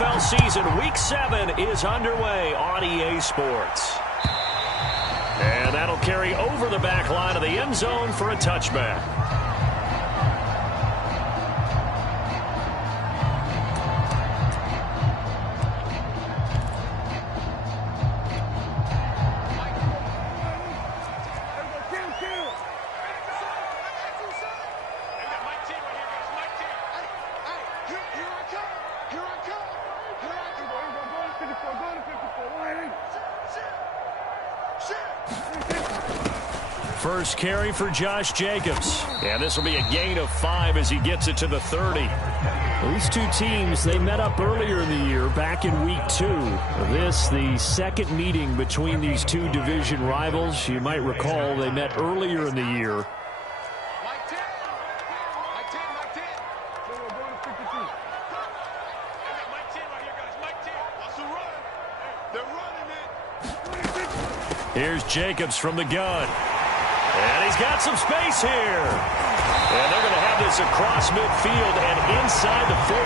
NFL season, Week 7 is underway on EA Sports. And that'll carry over the back line of the end zone for a touchback. First carry for Josh Jacobs. And this will be a gain of 5 as he gets it to the 30. These two teams, they met up earlier in the year, back in Week 2. This, the second meeting between these two division rivals. You might recall they met earlier in the year. Here's Jacobs from the gun. And he's got some space here. And they're going to have this across midfield and inside the 45.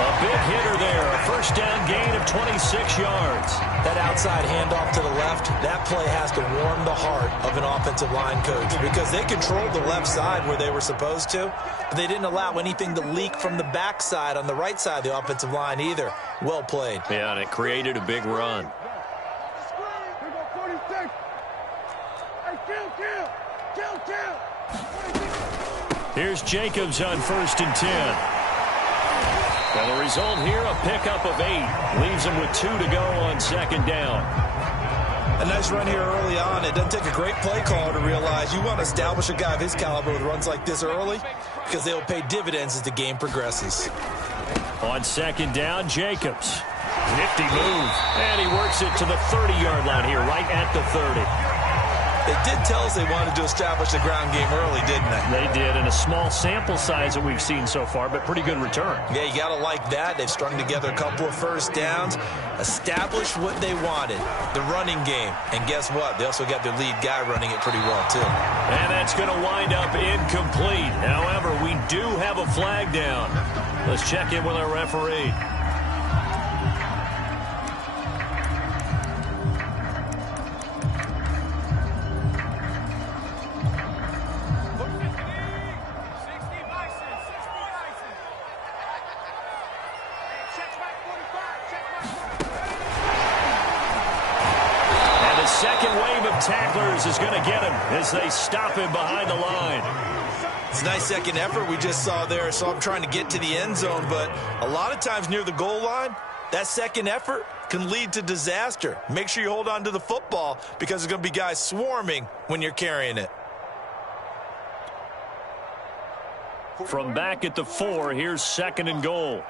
A big hitter there. A first down gain of 26 yards. That outside handoff to the left, that play has to warm the heart of an offensive line coach because they controlled the left side where they were supposed to, but they didn't allow anything to leak from the backside on the right side of the offensive line either. Well played. Yeah, and it created a big run. Here's Jacobs on 1st and 10. And the result here, a pickup of 8. Leaves him with 2 to go on 2nd down. A nice run here early on. It doesn't take a great play caller to realize you want to establish a guy of his caliber with runs like this early because they'll pay dividends as the game progresses. On 2nd down, Jacobs. Nifty move. And he works it to the 30-yard line here, right at the 30. They did tell us they wanted to establish the ground game early, didn't they? They did, in a small sample size that we've seen so far, but pretty good return. Yeah, you got to like that. They've strung together a couple of first downs, established what they wanted, the running game. And guess what? They also got their lead guy running it pretty well, too. And that's going to wind up incomplete. However, we do have a flag down. Let's check in with our referee. Tacklers is going to get him as they stop him behind the line. It's a nice second effort we just saw there. So I'm trying to get to the end zone, but a lot of times near the goal line, that second effort can lead to disaster. Make sure you hold on to the football because there's going to be guys swarming when you're carrying it. From back at the 4, here's 2nd and goal.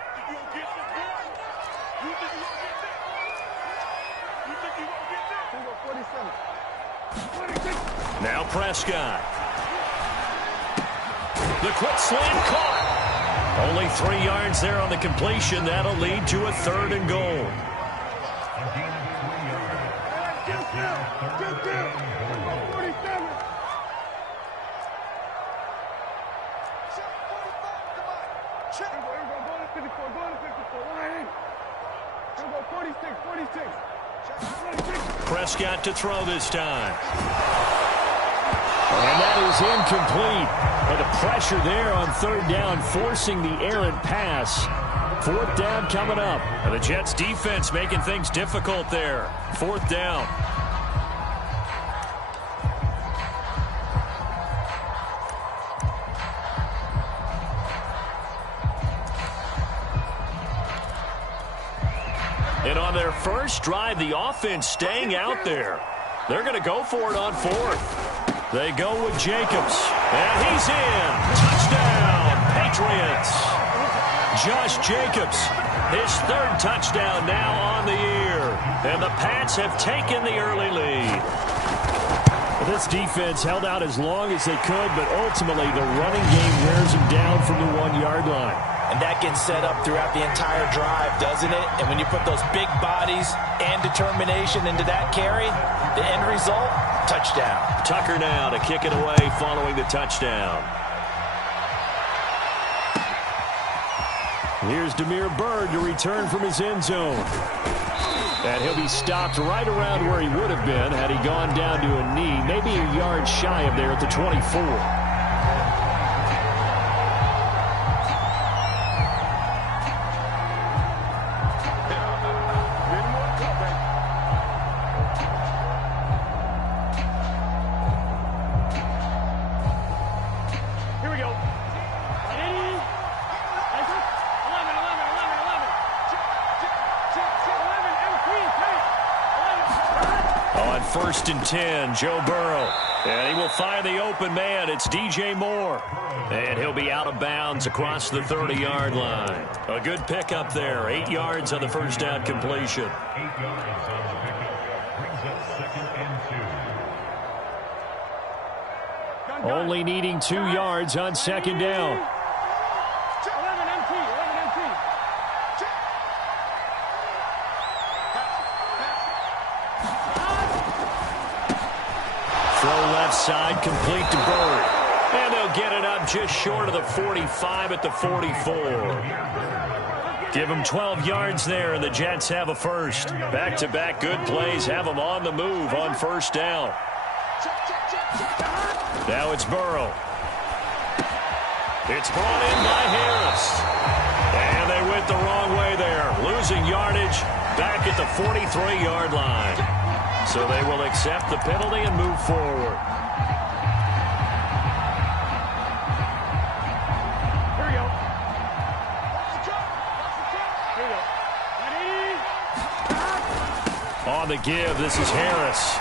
Now Prescott. The quick slant caught. Only 3 yards there on the completion. That'll lead to a 3rd and goal. Prescott to throw this time. And that is incomplete. And the pressure there on 3rd down, forcing the errant pass. 4th down coming up. And the Jets defense making things difficult there. 4th down. And on their first drive, the offense staying out there. They're going to go for it on 4th. They go with Jacobs. And he's in. Touchdown, Patriots. Josh Jacobs, his 3rd touchdown now on the year. And the Pats have taken the early lead. This defense held out as long as they could, but ultimately the running game wears them down from the 1-yard line. And that gets set up throughout the entire drive, doesn't it? And when you put those big bodies and determination into that carry, the end result, touchdown. Tucker now to kick it away following the touchdown. Here's Damiere Byrd to return from his end zone. And he'll be stopped right around where he would have been had he gone down to a knee, maybe a yard shy of there at the 24. First and 10, Joe Burrow. And he will find the open man. It's DJ Moore. And he'll be out of bounds across the 30-yard line. A good pickup there. 8 yards on the first down completion. Only needing 2 yards on second down. Left side, complete to Byrd. And they'll get it up just short of the 45 at the 44. Give them 12 yards there, and the Jets have a first. Back-to-back good plays have them on the move on first down. Now it's Burrow. It's brought in by Harris. And they went the wrong way there. Losing yardage back at the 43-yard line. So they will accept the penalty and move forward. Here we go. On the give, this is Harris.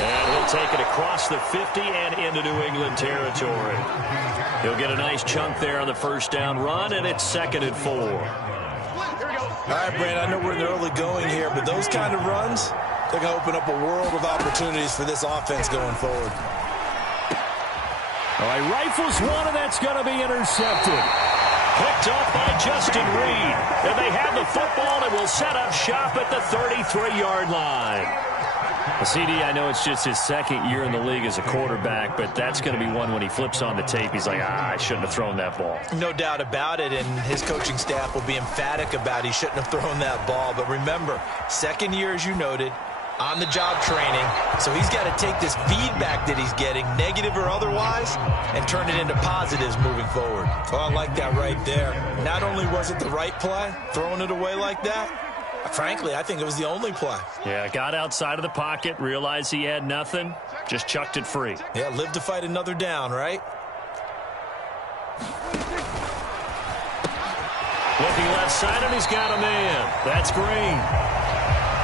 And he'll take it across the 50 and into New England territory. He'll get a nice chunk there on the first down run, and it's 2nd and 4. All right, Brand, I know we're in the early going here, but those kind of runs, they're going to open up a world of opportunities for this offense going forward. All right, rifles one, and that's going to be intercepted. Picked off by Justin Reed. And they have the football and will set up shop at the 33-yard line. CD, I know it's just his second year in the league as a quarterback, but that's going to be one when he flips on the tape. He's like, I shouldn't have thrown that ball. No doubt about it, and his coaching staff will be emphatic about he shouldn't have thrown that ball. But remember, second year, as you noted, on-the-job training, so he's got to take this feedback that he's getting, negative or otherwise, and turn it into positives moving forward. Oh, I like that right there. Not only was it the right play, throwing it away like that, frankly, I think it was the only play. Yeah, got outside of the pocket, realized he had nothing, just chucked it free. Yeah, live to fight another down, right? Looking left side, and he's got a man. That's Green.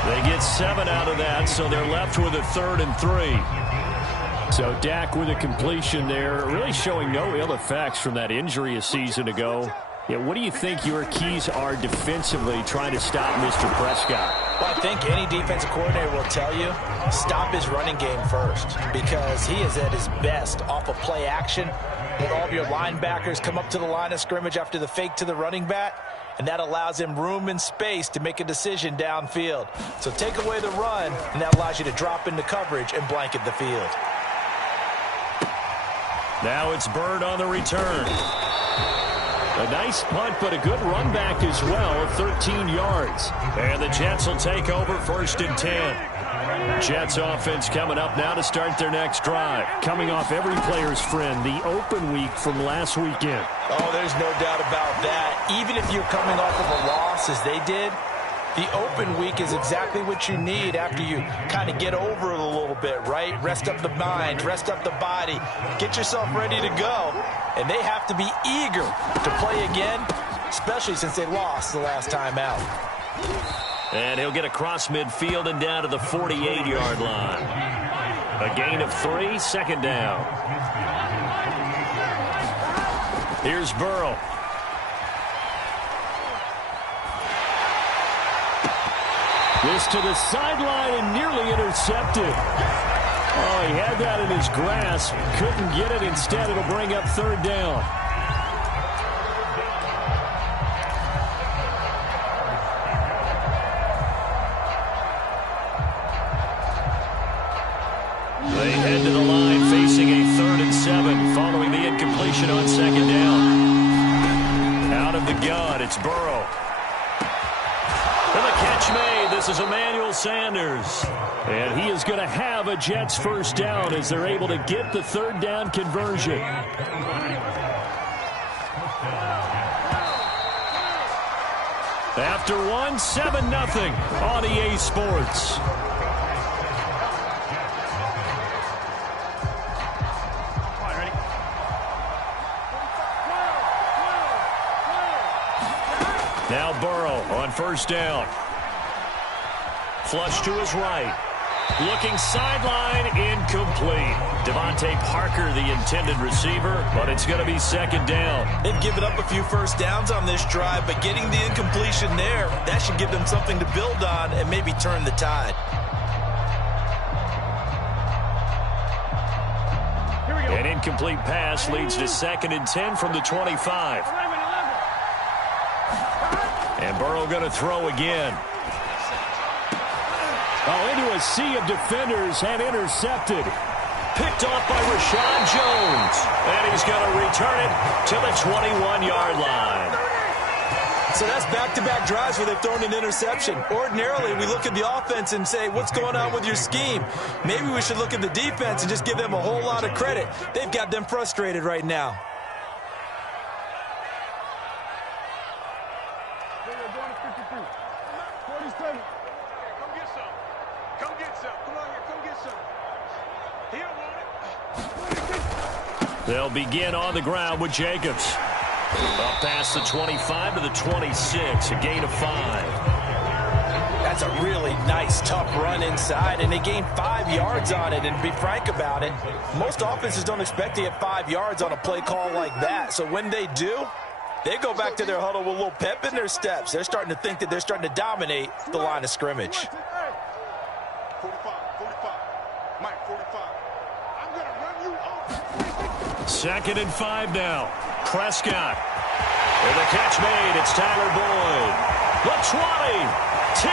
They get 7 out of that, so they're left with a 3rd and 3. So Dak with a completion there, really showing no ill effects from that injury a season ago. Yeah, what do you think your keys are defensively trying to stop Mr. Prescott? Well, I think any defensive coordinator will tell you, stop his running game first, because he is at his best off of play action when all of your linebackers come up to the line of scrimmage after the fake to the running back, and that allows him room and space to make a decision downfield. So take away the run, and that allows you to drop into coverage and blanket the field. Now it's Byrd on the return. A nice punt, but a good run back as well of 13 yards. And the Jets will take over 1st and 10. Jets offense coming up now to start their next drive. Coming off every player's friend, the open week from last weekend. Oh, there's no doubt about that. Even if you're coming off of a loss as they did, the open week is exactly what you need after you kind of get over it a little bit, right? Rest up the mind, rest up the body, get yourself ready to go. And they have to be eager to play again, especially since they lost the last time out. And he'll get across midfield and down to the 48-yard line. A gain of 3, 2nd down. Here's Burrow. This to the sideline and nearly intercepted. Oh, he had that in his grasp. Couldn't get it. Instead, it'll bring up 3rd down. They head to the line facing a 3rd and 7 following the incompletion on 2nd down. gun. It's Burrow. And the catch made. This is Emmanuel Sanders. And he is going to have a Jets first down as they're able to get the third down conversion. After one, 7-0 on EA Sports. Now Burrow on first down. Flush to his right. Looking sideline, incomplete. Devontae Parker, the intended receiver, but it's going to be second down. They've given up a few first downs on this drive, but getting the incompletion there, that should give them something to build on and maybe turn the tide. An incomplete pass leads to 2nd and 10 from the 25. And Burrow going to throw again. Oh, into a sea of defenders and intercepted. Picked off by Rashad Jones. And he's going to return it to the 21-yard line. So that's back-to-back drives where they've thrown an interception. Ordinarily, we look at the offense and say, what's going on with your scheme? Maybe we should look at the defense and just give them a whole lot of credit. They've got them frustrated right now. They'll begin on the ground with Jacobs. Up past the 25 to the 26, a gain of 5. That's a really nice, tough run inside, and they gained 5 yards on it. And to be frank about it, most offenses don't expect to get 5 yards on a play call like that. So when they do, they go back to their huddle with a little pep in their steps. They're starting to think that they're starting to dominate the line of scrimmage. 45, Mike, 45. I'm going to run you off. 2nd and 5 now. Prescott. And the catch made. It's Tyler Boyd. The 20, 10,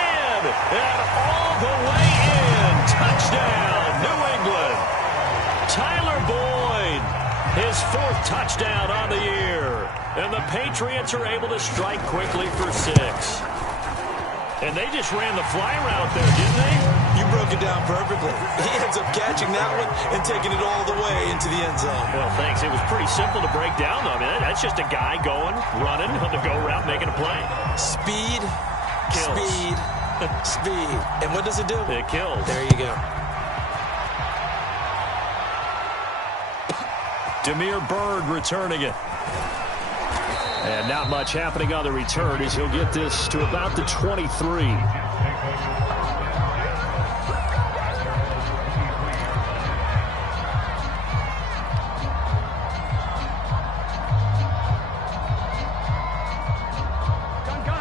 and all the way in. Touchdown, New England. Tyler Boyd, his 4th touchdown on the year. And the Patriots are able to strike quickly for 6. And they just ran the fly route there, didn't they? You broke it down perfectly. He ends up catching that one and taking it all the way into the end zone. Well, thanks. It was pretty simple to break down, though. I mean, that's just a guy going, running on the go route, making a play. Speed, Kills. speed, speed. And what does it do? It kills. There you go. Damiere Byrd returning it. And not much happening on the return as he'll get this to about the 23.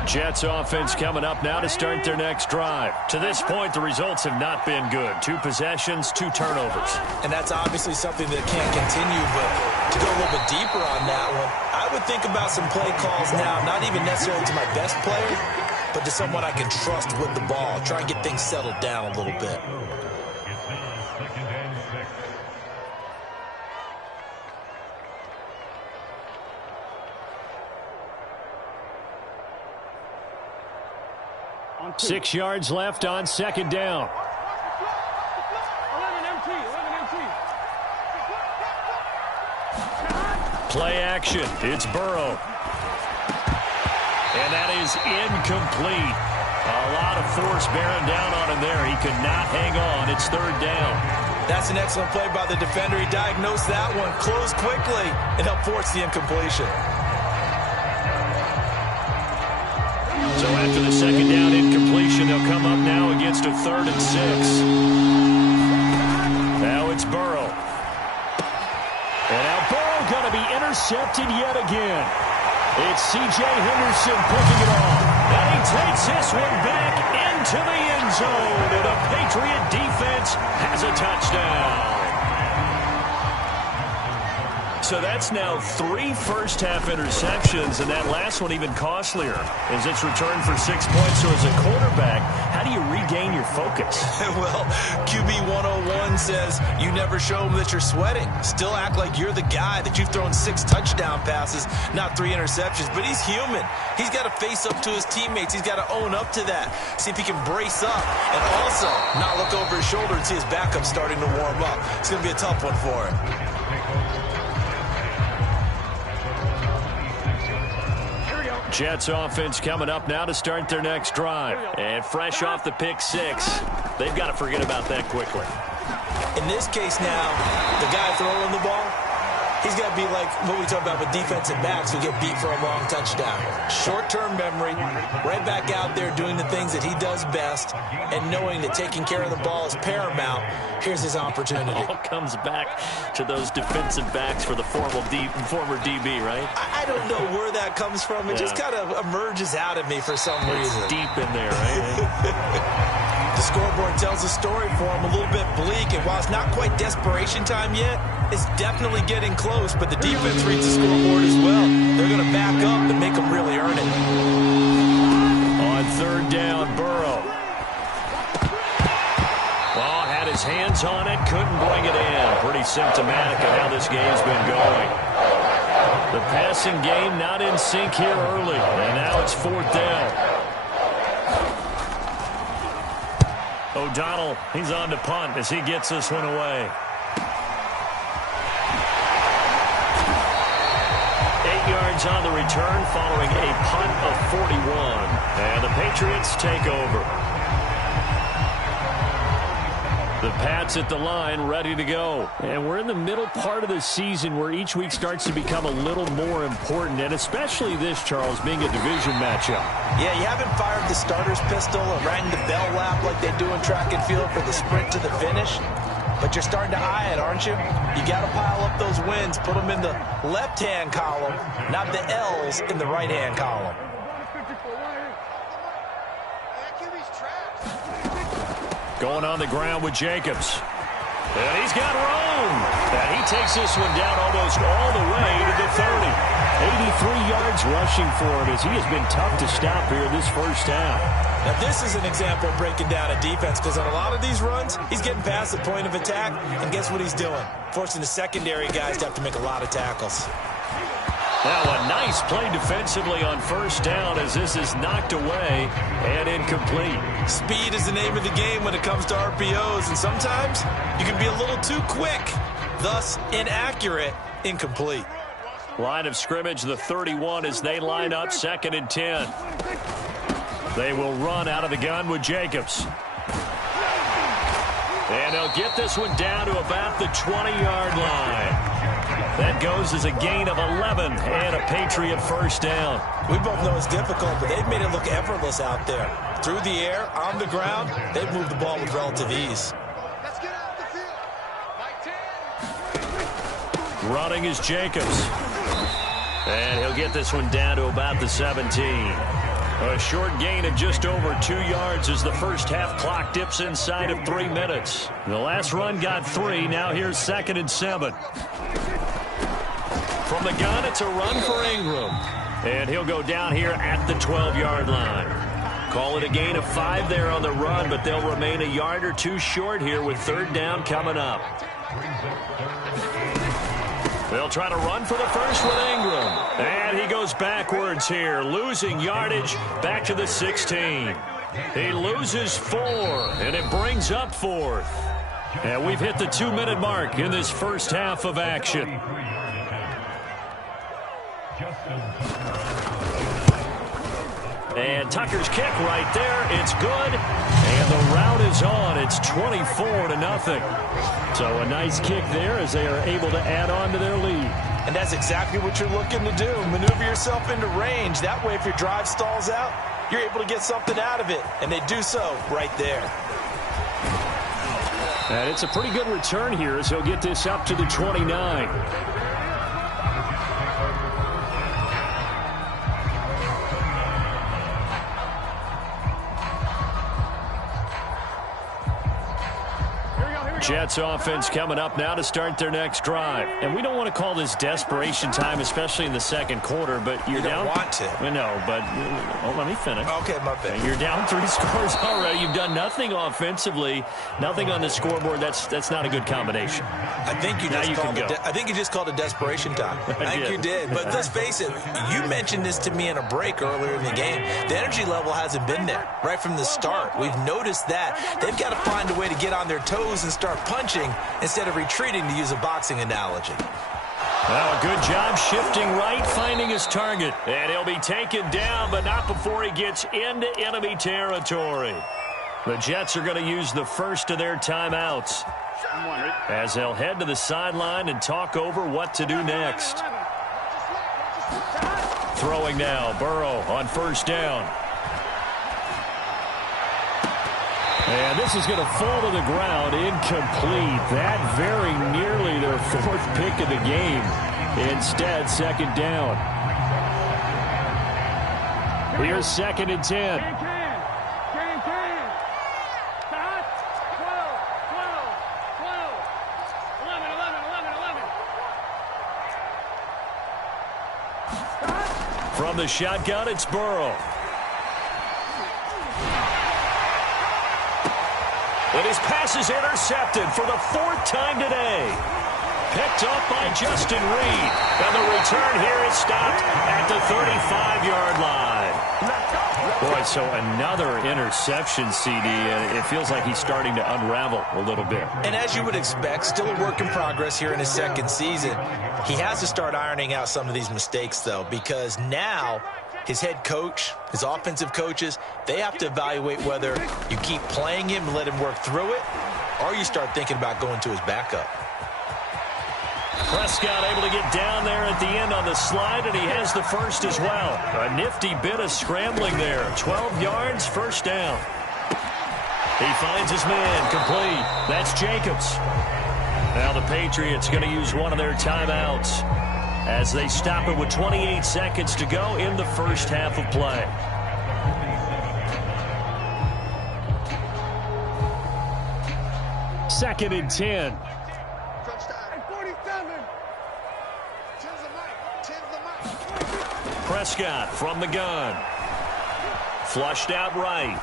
Jets offense coming up now to start their next drive. To this point, the results have not been good. 2 possessions, 2 turnovers. And that's obviously something that can't continue, but to go a little bit deeper on that one, I would think about some play calls now, not even necessarily to my best player, but to someone I can trust with the ball. Try and get things settled down a little bit. On 2. 6 yards left on 2nd down. 11 MT. Play action. It's Burrow. And that is incomplete. A lot of force bearing down on him there. He could not hang on. It's 3rd down. That's an excellent play by the defender. He diagnosed that one, closed quickly, and helped force the incompletion. So after the 2nd down incompletion, they'll come up now against a 3rd and 6. Now it's Burrow. And now Burrow going to be intercepted yet again. It's C.J. Henderson picking it off. And he takes this one back into the end zone. And the Patriot defense has a touchdown. So that's now 3 first-half interceptions, and that last one even costlier as it's returned for 6 points. So as a quarterback, how do you regain your focus? Well, QB 101 says you never show them that you're sweating. Still act like you're the guy, that you've thrown 6 touchdown passes, not 3 interceptions. But he's human. He's got to face up to his teammates. He's got to own up to that. See if he can brace up and also not look over his shoulder and see his backup starting to warm up. It's going to be a tough one for him. Jets offense coming up now to start their next drive. And fresh off the pick 6, they've got to forget about that quickly. In this case now, the guy throwing the ball, he's got to be like what we talk about with defensive backs who get beat for a long touchdown. Short-term memory, right back out there doing the things that he does best, and knowing that taking care of the ball is paramount. Here's his opportunity. All comes back to those defensive backs for the former DB, right? I don't know where that comes from. It just kind of emerges out of me for some reason. It's deep in there, right? The scoreboard tells a story for him, a little bit bleak, and while it's not quite desperation time yet, it's definitely getting close, but the defense reads the scoreboard as well. They're going to back up and make them really earn it. On 3rd down, Burrow. Well, had his hands on it, couldn't bring it in. Pretty symptomatic of how this game's been going. The passing game not in sync here early, and now it's 4th down. O'Donnell, he's on to punt as he gets this one away. 8 yards on the return following a punt of 41. And the Patriots take over. The Pats at the line, ready to go. And we're in the middle part of the season where each week starts to become a little more important, and especially this, Charles, being a division matchup. Yeah, you haven't fired the starter's pistol or rang the bell lap like they do in track and field for the sprint to the finish. But you're starting to eye it, aren't you? You got to pile up those wins, put them in the left-hand column, not the L's in the right-hand column. Going on the ground with Jacobs. And he's got room. And he takes this one down almost all the way to the 30. 83 yards rushing for him as he has been tough to stop here this first half. Now, this is an example of breaking down a defense, because on a lot of these runs, he's getting past the point of attack, and guess what he's doing? Forcing the secondary guys to have to make a lot of tackles. Now a nice play defensively on 1st down as this is knocked away and incomplete. Speed is the name of the game when it comes to RPOs, and sometimes you can be a little too quick, thus inaccurate, incomplete. Line of scrimmage, the 31 as they line up 2nd and 10. They will run out of the gun with Jacobs. And they'll get this one down to about the 20-yard line. That goes as a gain of 11 and a Patriot 1st down. We both know it's difficult, but they've made it look effortless out there. Through the air, on the ground, they've moved the ball with relative ease. Let's get out the field. Mike 10. Running is Jacobs. And he'll get this one down to about the 17. A short gain of just over 2 yards as the first half clock dips inside of 3 minutes. The last run got 3. Now here's 2nd and 7. From the gun, it's a run for Ingram. And he'll go down here at the 12-yard line. Call it a gain of 5 there on the run, but they'll remain a yard or 2 short here with 3rd down coming up. They'll try to run for the first with Ingram. And he goes backwards here, losing yardage back to the 16. He loses 4, and it brings up 4th. And we've hit the 2-minute mark in this first half of action. And Tucker's kick right there. It's good. And the route is on. It's 24-0. So a nice kick there as they are able to add on to their lead. And that's exactly what you're looking to do. Maneuver yourself into range. That way, if your drive stalls out, you're able to get something out of it. And they do so right there. And it's a pretty good return here as he'll get this up to the 29. Jets offense coming up now to start their next drive. And we don't want to call this desperation time, especially in the second quarter, but you're down. You don't want to. I know, but let me finish. Okay, my bad. You're down 3 scores already. You've done nothing offensively, nothing on the scoreboard. That's not a good combination. I think you just called it desperation time. I think you did. But let's face it, you mentioned this to me in a break earlier in the game. The energy level hasn't been there right from the start. We've noticed that. They've got to find a way to get on their toes and start punching instead of retreating, to use a boxing analogy. Well, a good job shifting right, finding his target. And he'll be taken down, but not before he gets into enemy territory. The Jets are going to use the first of their timeouts as they'll head to the sideline and talk over what to do next. Throwing now, Burrow on first down. And this is going to fall to the ground, incomplete. That very nearly their 4th pick of the game. Instead, second down. Here's 2nd and 10. From the shotgun, it's Burrow. And his pass is intercepted for the 4th time today. Picked up by Justin Reed. And the return here is stopped at the 35-yard line. Boy, so another interception, CD. And it feels like he's starting to unravel a little bit. And as you would expect, still a work in progress here in his 2nd season. He has to start ironing out some of these mistakes, though, because now his head coach, his offensive coaches, they have to evaluate whether you keep playing him and let him work through it, or you start thinking about going to his backup. Prescott able to get down there at the end on the slide, and he has the first as well. A nifty bit of scrambling there. 12 yards, first down. He finds his man, complete. That's Jacobs. Now the Patriots going to use one of their timeouts as they stop it with 28 seconds to go in the first half of play. Second and 10. Prescott from the gun. Flushed out right.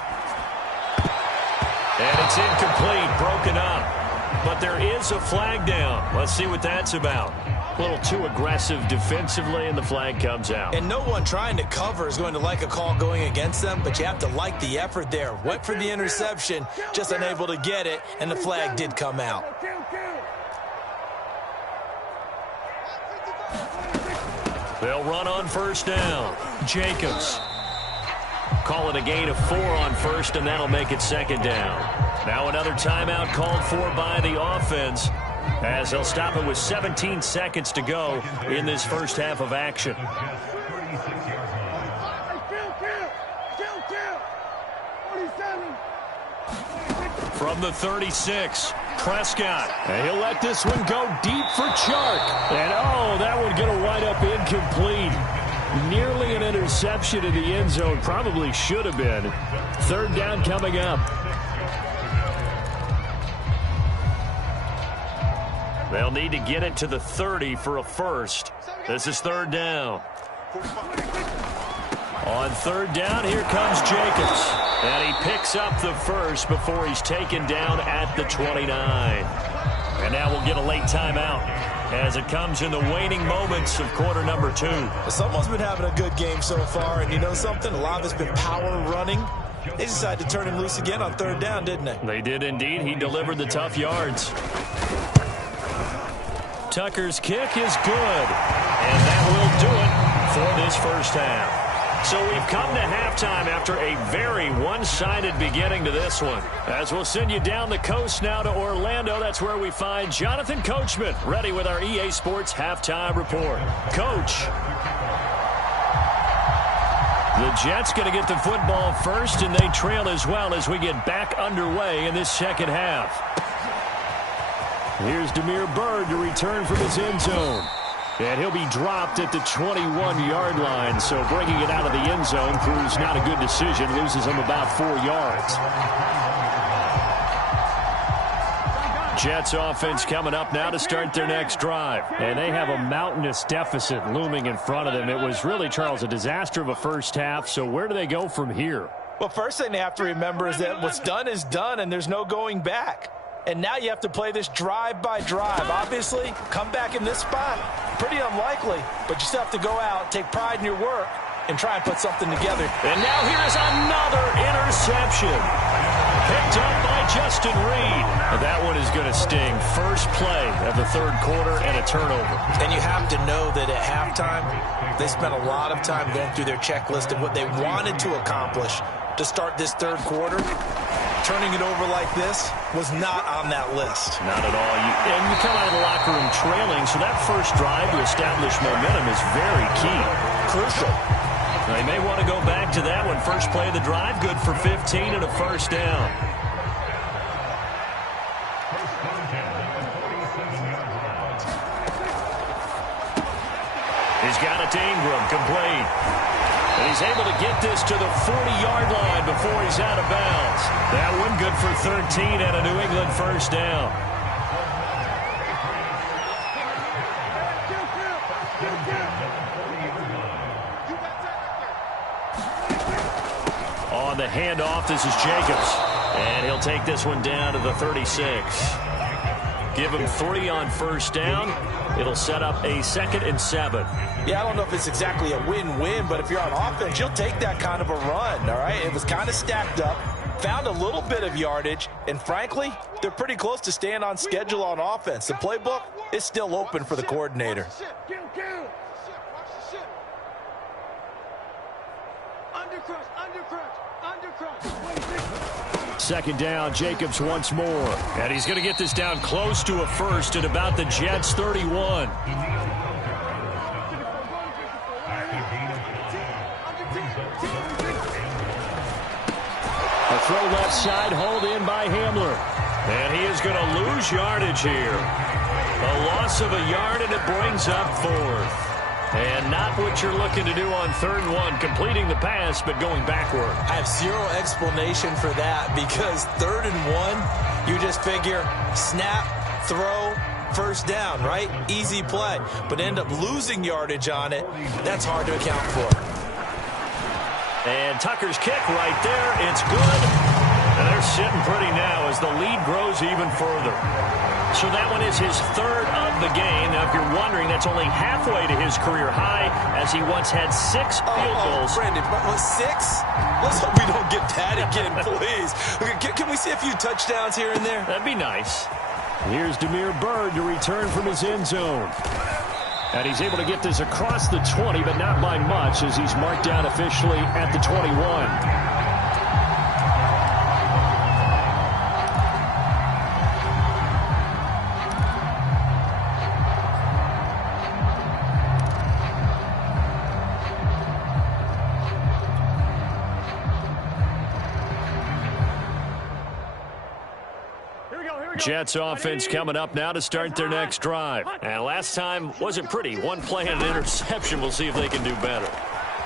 And it's incomplete, broken up. But there is a flag down. Let's see what that's about. A little too aggressive defensively, and the flag comes out. And no one trying to cover is going to like a call going against them, but you have to like the effort there. Went for the interception, just unable to get it, and the flag did come out. They'll run on first down. Jacobs. Call it a gain of 4 on first, and that'll make it second down. Now another timeout called for by the offense as they'll stop it with 17 seconds to go in this first half of action. From the 36, Prescott. And he'll let this one go deep for Chark. And, oh, that one going to wind up incomplete. Nearly an interception in the end zone. Probably should have been. Third down coming up. They'll need to get it to the 30 for a first. This is third down. On third down, here comes Jacobs. And he picks up the first before he's taken down at the 29. And now we'll get a late timeout as it comes in the waning moments of quarter number 2. Someone's been having a good game so far, and you know something? A lot of it's been power running. They decided to turn him loose again on third down, didn't they? They did indeed. He delivered the tough yards. Tucker's kick is good. And that will do it for this first half. So we've come to halftime after a very one-sided beginning to this one. As we'll send you down the coast now to Orlando, that's where we find Jonathan Coachman, ready with our EA Sports Halftime Report. Coach. The Jets going to get the football first, and they trail as well as we get back underway in this second half. Here's Damiere Byrd to return from his end zone. And he'll be dropped at the 21-yard line, so bringing it out of the end zone proves not a good decision. Loses him about 4 yards. Jets offense coming up now to start their next drive. And they have a mountainous deficit looming in front of them. It was really, Charles, a disaster of a first half. So where do they go from here? Well, first thing they have to remember is that what's done is done, and there's no going back. And now you have to play this drive by drive. Obviously, come back in this spot, pretty unlikely, but you still have to go out, take pride in your work, and try and put something together. And now here's another interception. Picked up by Justin Reed. That one is going to sting. First play of the third quarter and a turnover. And you have to know that at halftime, they spent a lot of time going through their checklist of what they wanted to accomplish to start this third quarter. Turning it over like this was not on that list. Not at all. And you come out of the locker room trailing, so that first drive to establish momentum is very key. Crucial. They may want to go back to that one. First play of the drive, good for 15 and a first down. He's got it to Ingram, complete. And he's able to get this to the 40-yard line before he's out of bounds. That one good for 13 and a New England first down. On the handoff, this is Jacobs. And he'll take this one down to the 36. Give him 3 on first down. It'll set up a 2nd and 7. Yeah, I don't know if it's exactly a win-win, but if you're on offense, you'll take that kind of a run, all right? It was kind of stacked up, found a little bit of yardage, and frankly, they're pretty close to staying on schedule on offense. The playbook is still open for the coordinator. Second down, Jacobs once more. And he's going to get this down close to a first at about the Jets' 31. A throw left side, hauled in by Hamler. And he is going to lose yardage here. A loss of a yard, and it brings up 4th. And not what you're looking to do on 3rd and 1, completing the pass, but going backward. I have zero explanation for that because 3rd and 1, you just figure snap, throw, first down, right? Easy play. But end up losing yardage on it. That's hard to account for. And Tucker's kick right there. It's good. And they're sitting pretty now as the lead grows even further. So that one is his 3rd of the game. Now, if you're wondering, that's only halfway to his career high as he once had 6 field goals. Brandon, was 6? Let's hope we don't get that again, please. Can we see a few touchdowns here and there? That'd be nice. Here's Damiere Byrd to return from his end zone. And he's able to get this across the 20, but not by much as he's marked down officially at the 21. Jets offense coming up now to start their next drive. And last time wasn't pretty. One play and an interception. We'll see if they can do better.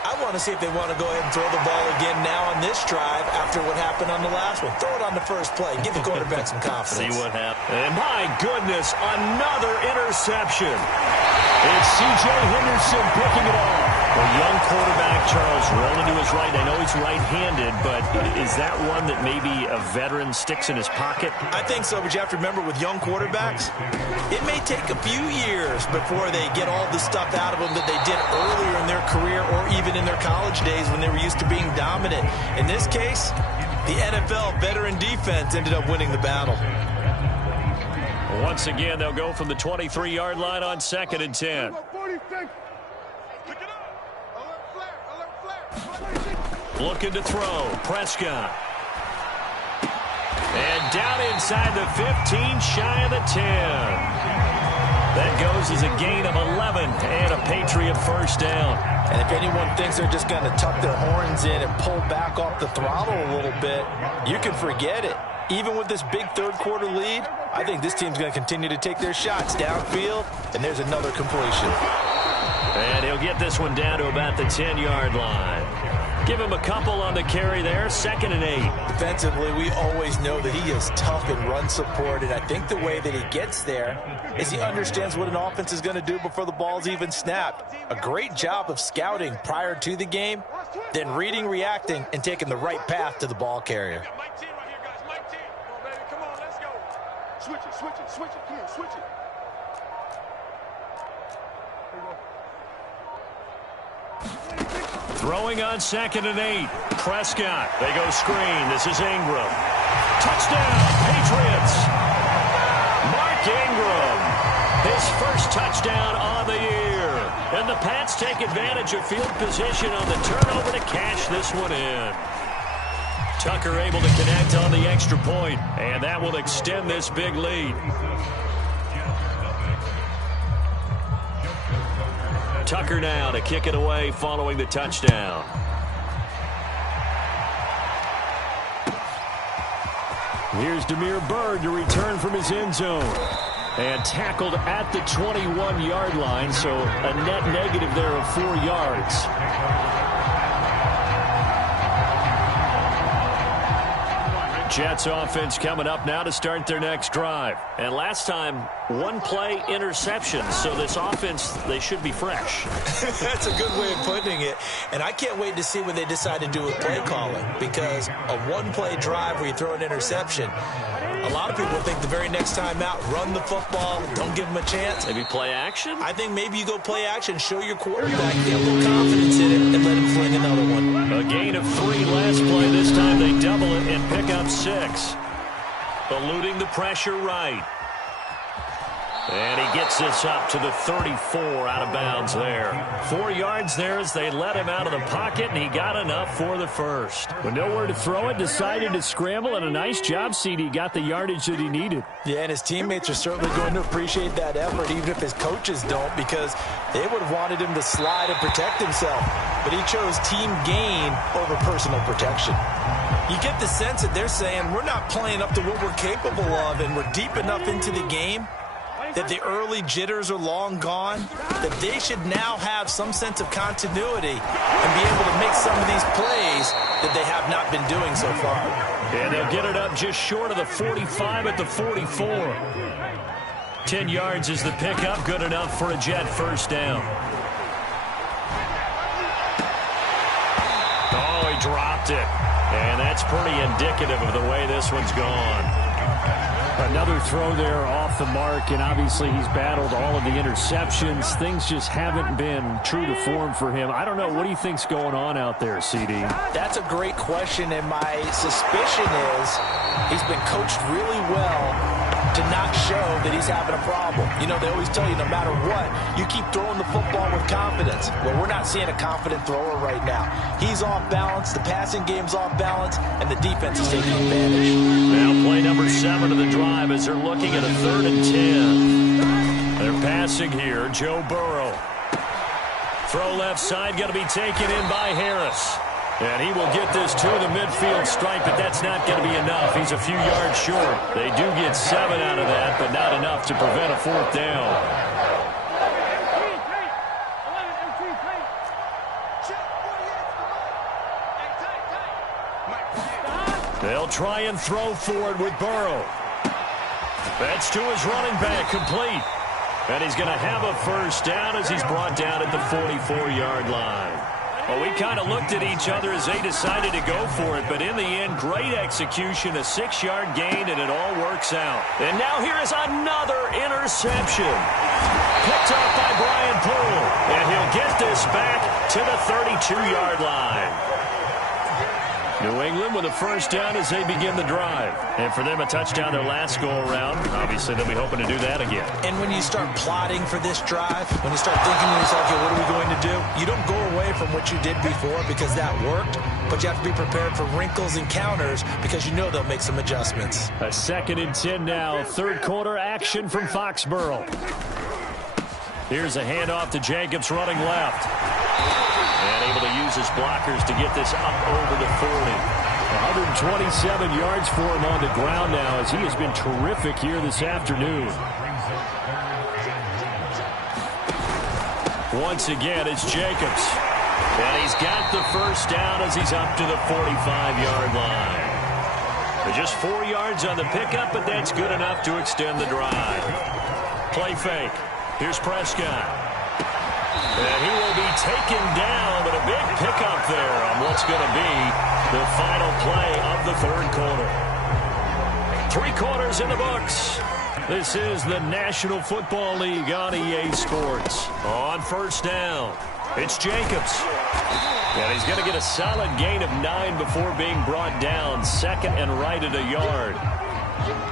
I want to see if they want to go ahead and throw the ball again now on this drive after what happened on the last one. Throw it on the first play. Give the quarterback some confidence. See what happens. And my goodness, another interception. It's C.J. Henderson picking it off. A young quarterback, Charles, rolling to his right. I know he's right-handed, but is that one that maybe a veteran sticks in his pocket? I think so, but you have to remember with young quarterbacks, it may take a few years before they get all the stuff out of them that they did earlier in their career or even in their college days when they were used to being dominant. In this case, the NFL veteran defense ended up winning the battle. Once again, they'll go from the 23-yard line on 2nd and 10. Looking to throw. Prescott. And down inside the 15, shy of the 10. That goes as a gain of 11 and a Patriot first down. And if anyone thinks they're just going to tuck their horns in and pull back off the throttle a little bit, you can forget it. Even with this big third quarter lead, I think this team's going to continue to take their shots downfield, and there's another completion. And he'll get this one down to about the 10-yard line. Give him a couple on the carry there, 2nd and 8. Defensively, we always know that he is tough in run support, and I think the way that he gets there is he understands what an offense is going to do before the ball's even snapped. A great job of scouting prior to the game, then reading, reacting, and taking the right path to the ball carrier. Mike team right here, guys. Mike team. Come on, baby. Come on, let's go. Switch it, switch it, switch it. Come on, switch it. Throwing on 2nd and 8. Prescott. They go screen. This is Ingram. Touchdown, Patriots. Mark Ingram. His first touchdown on the year. And the Pats take advantage of field position on the turnover to cash this one in. Tucker able to connect on the extra point, and that will extend this big lead. Tucker now to kick it away following the touchdown. Here's Damiere Byrd to return from his end zone. And tackled at the 21-yard line, so a net negative there of 4 yards. Jets offense coming up now to start their next drive. And last time, 1-play interception. So this offense, they should be fresh. That's a good way of putting it. And I can't wait to see what they decide to do with play calling. Because a 1-play drive where you throw an interception, a lot of people think the very next time out, run the football, don't give them a chance. Maybe play action? I think maybe you go play action, show your quarterback, get a little confidence in it, and let him fling another one. A gain of 3 last play. This time they double it and pick up 6. Eluding the pressure right. And he gets this up to the 34 out of bounds there. 4 yards there as they let him out of the pocket, and he got enough for the first. With nowhere to throw it, decided to scramble, and a nice job, CD. Got the yardage that he needed. Yeah, and his teammates are certainly going to appreciate that effort, even if his coaches don't, because they would have wanted him to slide and protect himself. But he chose team gain over personal protection. You get the sense that they're saying, we're not playing up to what we're capable of, and we're deep enough into the game that the early jitters are long gone, that they should now have some sense of continuity and be able to make some of these plays that they have not been doing so far. And they'll get it up just short of the 45 at the 44. 10 yards is the pickup, good enough for a Jet first down. Oh, he dropped it. And that's pretty indicative of the way this one's gone. Another throw there off the mark, and obviously he's battled all of the interceptions. Things just haven't been true to form for him. I don't know. What do you think's going on out there, CD? That's a great question, and my suspicion is he's been coached really well to not show that he's having a problem. You know, they always tell you no matter what, you keep throwing the football with confidence. Well, we're not seeing a confident thrower right now. He's off balance, the passing game's off balance, and the defense is taking advantage. Now play number 7 of the drive as they're looking at a 3rd and 10. They're passing here, Joe Burrow. Throw left side, going to be taken in by Harris. And he will get this to the midfield stripe, but that's not going to be enough. He's a few yards short. They do get 7 out of that, but not enough to prevent a 4th down. They'll try and throw forward with Burrow. That's to his running back, complete. And he's going to have a first down as he's brought down at the 44-yard line. Well, we kind of looked at each other as they decided to go for it, but in the end, great execution, a 6-yard gain, and it all works out. And now here is another interception. Picked up by Brian Poole, and he'll get this back to the 32-yard line. New England with a first down as they begin the drive. And for them, a touchdown their last go-around. Obviously, they'll be hoping to do that again. And when you start plotting for this drive, when you start thinking to yourself, okay, what are we going to do? You don't go away from what you did before because that worked, but you have to be prepared for wrinkles and counters because you know they'll make some adjustments. A 2nd and 10 now. 3rd quarter action from Foxborough. Here's a handoff to Jacobs running left. And able to use his blockers to get this up over the 40. 127 yards for him on the ground now as he has been terrific here this afternoon. Once again, it's Jacobs. And he's got the first down as he's up to the 45-yard line. Just 4 yards on the pickup, but that's good enough to extend the drive. Play fake. Here's Prescott. And he will be taken down, but a big pickup there on what's going to be the final play of the third quarter. 3 quarters in the books. This is the National Football League on EA Sports. On first down, it's Jacobs. And he's going to get a solid gain of 9 before being brought down. Second and right at a yard.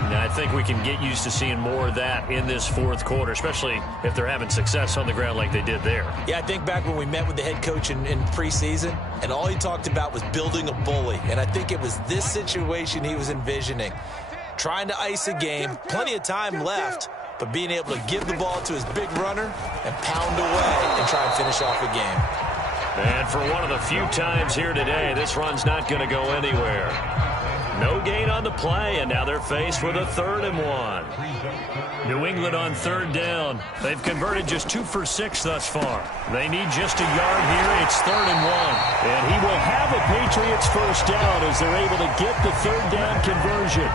Now, I think we can get used to seeing more of that in this fourth quarter, especially if they're having success on the ground like they did there. Yeah, I think back when we met with the head coach in preseason, and all he talked about was building a bully. And I think it was this situation he was envisioning. Trying to ice a game, plenty of time left, but being able to give the ball to his big runner and pound away and try and finish off a game. And for one of the few times here today, this run's not going to go anywhere. No gain on the play, and now they're faced with a 3rd and 1. New England on 3rd down. They've converted just 2 for 6 thus far. They need just a yard here. It's 3rd and 1. And he will have a Patriots first down as they're able to get the 3rd down conversion.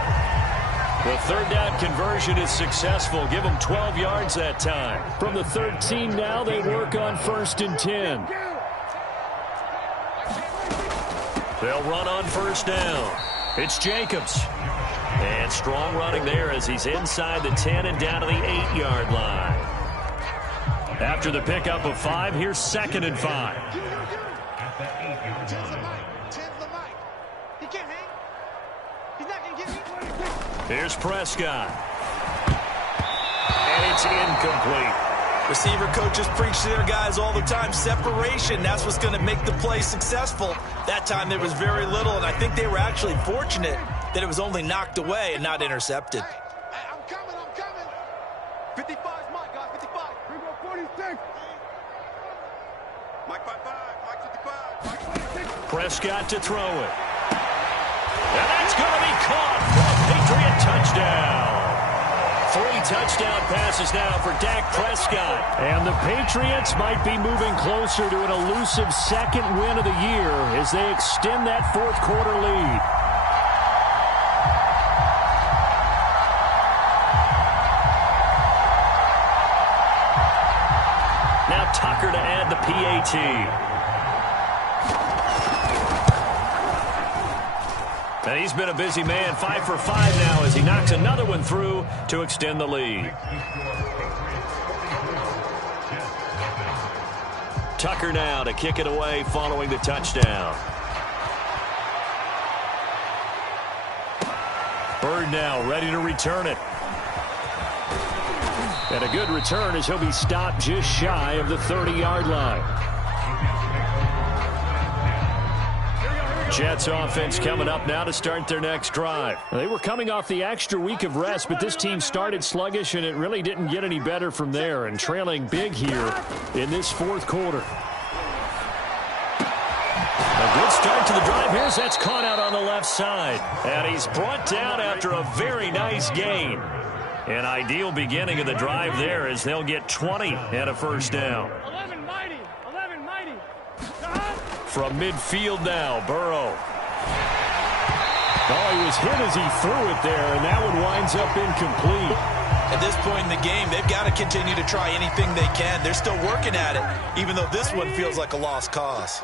The 3rd down conversion is successful. Give them 12 yards that time. From the 13 now, they work on 1st and 10. They'll run on first down. It's Jacobs. And strong running there as he's inside the 10 and down to the 8-yard line. After the pickup of 5, here's 2nd and 5. Here's Prescott. And it's incomplete. Receiver coaches preach to their guys all the time. Separation, that's what's going to make the play successful. That time there was very little, and I think they were actually fortunate that it was only knocked away and not intercepted. Hey, I'm coming. 55 is Mike, guys, 55. We go 46. Mike 55, Mike 55, Mike 46. Prescott to throw it. And that's going to be caught for a Patriot touchdown. 3 touchdown passes now for Dak Prescott. And the Patriots might be moving closer to an elusive 2nd win of the year as they extend that 4th quarter lead. Now Tucker to add the PAT. And he's been a busy man, 5 for 5 now as he knocks another one through to extend the lead. Tucker now to kick it away following the touchdown. Bird now ready to return it. And a good return as he'll be stopped just shy of the 30-yard line. Jets offense coming up now to start their next drive. They were coming off the extra week of rest, but this team started sluggish, and it really didn't get any better from there, and trailing big here in this 4th quarter. A good start to the drive here as that's caught out on the left side. And he's brought down after a very nice gain. An ideal beginning of the drive there as they'll get 20 and a first down. 11 mighty. From midfield now, Burrow. Oh, he was hit as he threw it there, and that one winds up incomplete. At this point in the game, they've got to continue to try anything they can. They're still working at it, even though this one feels like a lost cause.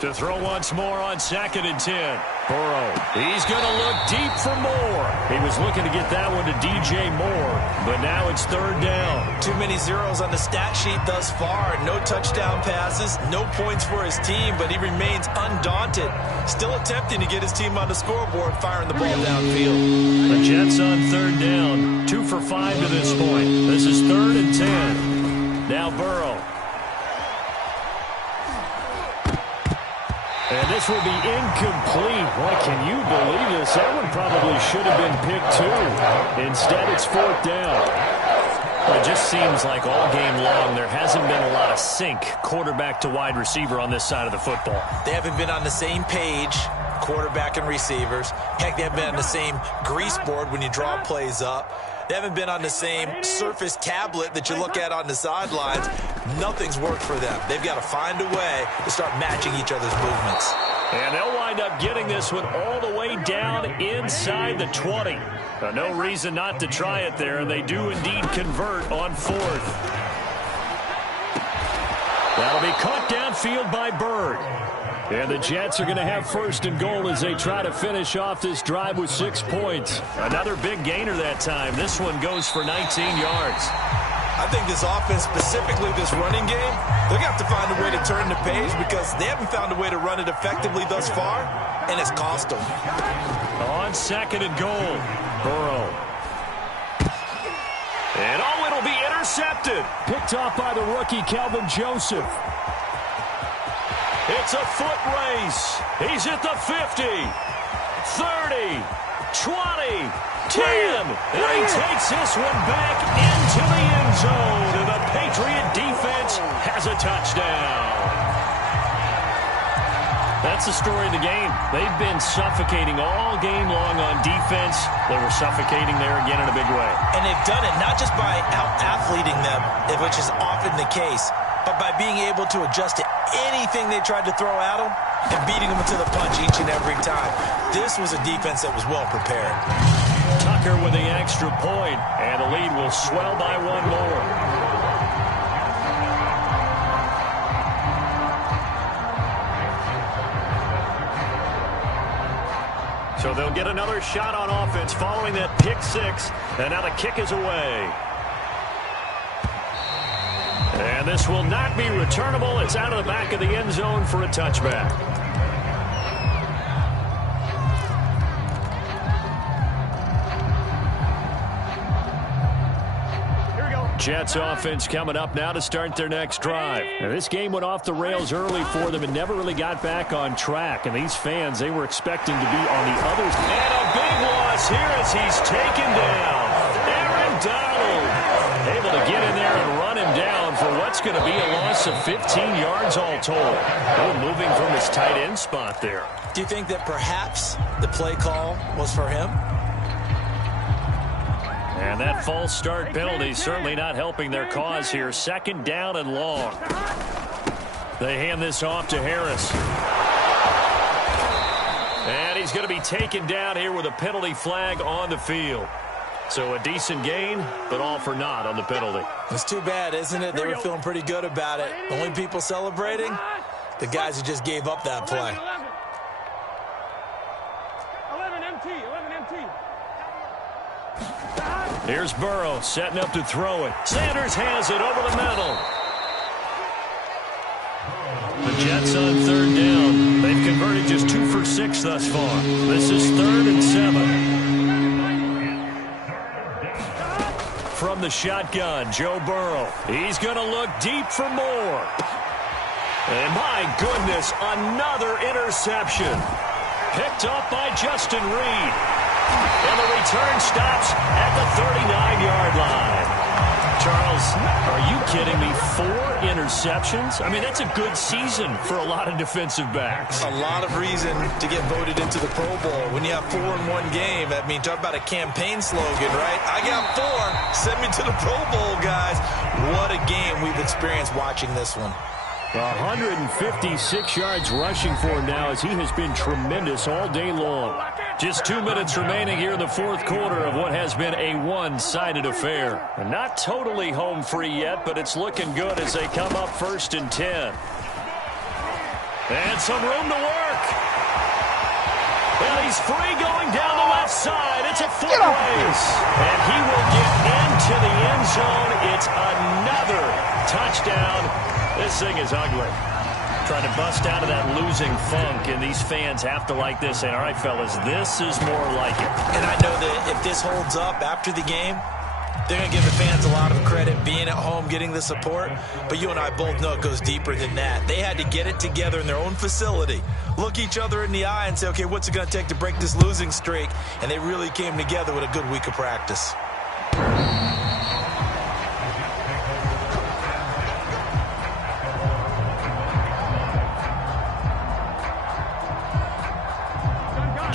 To throw once more on 2nd and 10. Burrow. He's going to look deep for more. He was looking to get that one to DJ Moore, but now it's 3rd down. Too many zeros on the stat sheet thus far. No touchdown passes, no points for his team, but he remains undaunted. Still attempting to get his team on the scoreboard, firing the ball downfield. The Jets on 3rd down. 2 for 5 to this point. This is 3rd and 10. Now Burrow. And this will be incomplete. Boy, can you believe this? That one probably should have been picked too. Instead, it's 4th down. It just seems like all game long there hasn't been a lot of sync quarterback to wide receiver on this side of the football. They haven't been on the same page. quarterback and receivers. Heck, they haven't been on the same grease board when you draw plays up. They haven't been on the same Surface tablet that you look at on the sidelines. Nothing's worked for them. They've got to find a way to start matching each other's movements. And they'll wind up getting this one all the way down inside the 20. No reason not to try it there, and they do indeed convert on 4th. That'll be caught downfield by Bird. And the Jets are going to have 1st and goal as they try to finish off this drive with 6 points. Another big gainer that time. This one goes for 19 yards. I think this offense, specifically this running game, they're going to have to find a way to turn the page because they haven't found a way to run it effectively thus far, and it's cost them. On 2nd and goal, Burrow. And it'll be intercepted. Picked off by the rookie, Kelvin Joseph. It's a foot race. He's at the 50, 30, 20, 10. And he takes this one back into the end zone. And the Patriot defense has a touchdown. That's the story of the game. They've been suffocating all game long on defense. They were suffocating there again in a big way. And they've done it not just by out-athleting them, which is often the case, but by being able to adjust to anything they tried to throw at them and beating them to the punch each and every time. This was a defense that was well prepared. Tucker with the extra point, and the lead will swell by one more. So they'll get another shot on offense following that pick 6, and now the kick is away. And this will not be returnable. It's out of the back of the end zone for a touchback. Jets offense coming up now to start their next drive. Now, this game went off the rails early for them and never really got back on track. And these fans, they were expecting to be on the other. And a big loss here as he's taken down. Aaron Donald able to get in there and run him down for what's going to be a loss of 15 yards all told. Moving from his tight end spot there. Do you think that perhaps the play call was for him? And that false start penalty certainly not helping their cause here. 2nd down and long. They hand this off to Harris. And he's going to be taken down here with a penalty flag on the field. So a decent gain, but all for naught on the penalty. It's too bad, isn't it? They were feeling pretty good about it. Only people celebrating, the guys who just gave up that play. 11 MT, 11 MT. Here's Burrow setting up to throw it. Sanders has it over the middle. The Jets on 3rd down. They've converted just 2 for 6 thus far. This is 3rd and 7. From the shotgun, Joe Burrow. He's going to look deep for more. And my goodness, another interception. Picked up by Justin Reed. And the return stops at the 39-yard line. Charles, are you kidding me? 4 interceptions? I mean, that's a good season for a lot of defensive backs. A lot of reason to get voted into the Pro Bowl. When you have 4 in one game, I mean, talk about a campaign slogan, right? I got 4. Send me to the Pro Bowl, guys. What a game we've experienced watching this one. 156 yards rushing for him now as he has been tremendous all day long. Just 2 minutes remaining here in the 4th quarter of what has been a one-sided affair. And not totally home free yet, but it's looking good as they come up 1st and 10. And some room to work. And he's free going down the left side. It's a foot race. And he will get into the end zone. It's another touchdown. This thing is ugly. Trying to bust out of that losing funk, and these fans have to like this. And all right, fellas, this is more like it. And I know that if this holds up after the game, they're going to give the fans a lot of credit being at home, getting the support. But you and I both know it goes deeper than that. They had to get it together in their own facility, look each other in the eye and say, okay, what's it going to take to break this losing streak? And they really came together with a good week of practice.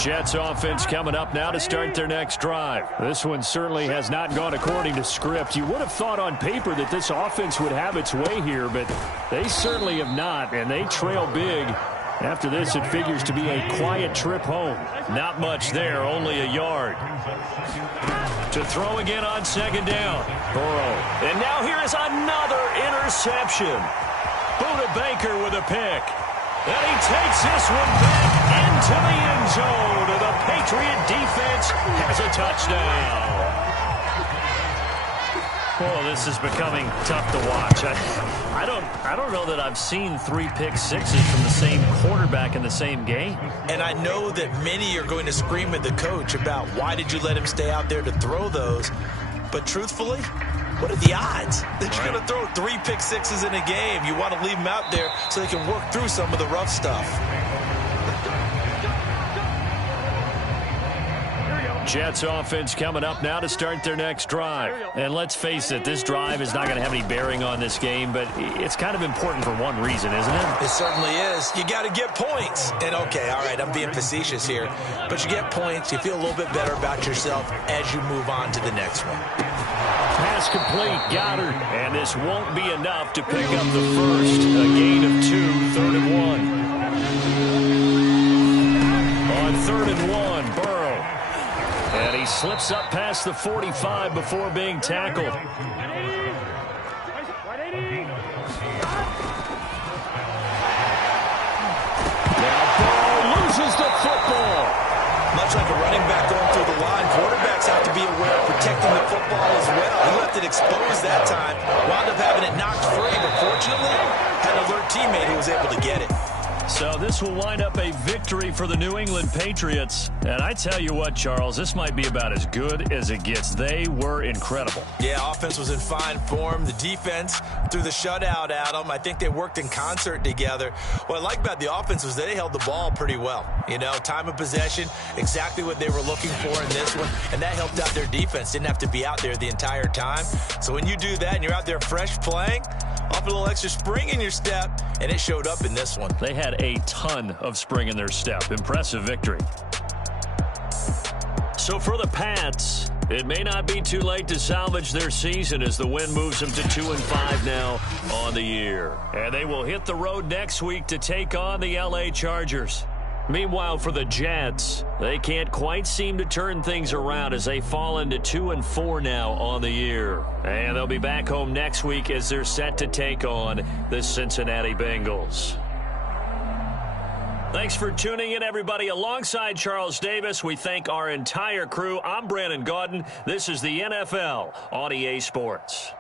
Jets offense coming up now to start their next drive. This one certainly has not gone according to script. You would have thought on paper that this offense would have its way here, but they certainly have not, and they trail big. After this, it figures to be a quiet trip home. Not much there, only a yard. To throw again on second down. Burrow. And now here is another interception. Buda Baker with a pick. And he takes this one back into the end zone. And the Patriot defense has a touchdown. Oh, this is becoming tough to watch. I don't know that I've seen 3 pick sixes from the same quarterback in the same game. And I know that many are going to scream at the coach about why did you let him stay out there to throw those. But truthfully, what are the odds that you're going to throw 3 pick sixes in a game? You want to leave them out there so they can work through some of the rough stuff. Jets offense coming up now to start their next drive. And let's face it, this drive is not going to have any bearing on this game, but it's kind of important for one reason, isn't it? It certainly is. You got to get points. And okay, all right, I'm being facetious here, but you get points, you feel a little bit better about yourself as you move on to the next one. Pass complete, Goddard. And this won't be enough to pick up the first. A gain of 2, 3rd and 1. On 3rd and 1, Burrow. And he slips up past the 45 before being tackled. Now Burrow loses the football. Much like a running back going through the line, quarterbacks have to be aware of protecting the football as well. He left it exposed that time, wound up having it knocked free, but fortunately had an alert teammate who was able to get it. So this will wind up a victory for the New England Patriots. And I tell you what, Charles, this might be about as good as it gets. They were incredible. Yeah, offense was in fine form. The defense threw the shutout at them. I think they worked in concert together. What I like about the offense was they held the ball pretty well. You know, time of possession, exactly what they were looking for in this one. And that helped out their defense. Didn't have to be out there the entire time. So when you do that and you're out there fresh playing, off a little extra spring in your step, and it showed up in this one. They had a ton of spring in their step. Impressive victory. So for the Pats, it may not be too late to salvage their season as the win moves them to 2-5 now on the year. And they will hit the road next week to take on the LA Chargers. Meanwhile, for the Jets, they can't quite seem to turn things around as they fall into 2-4 now on the year. And they'll be back home next week as they're set to take on the Cincinnati Bengals. Thanks for tuning in, everybody. Alongside Charles Davis, we thank our entire crew. I'm Brandon Gaudin. This is the NFL on EA Sports.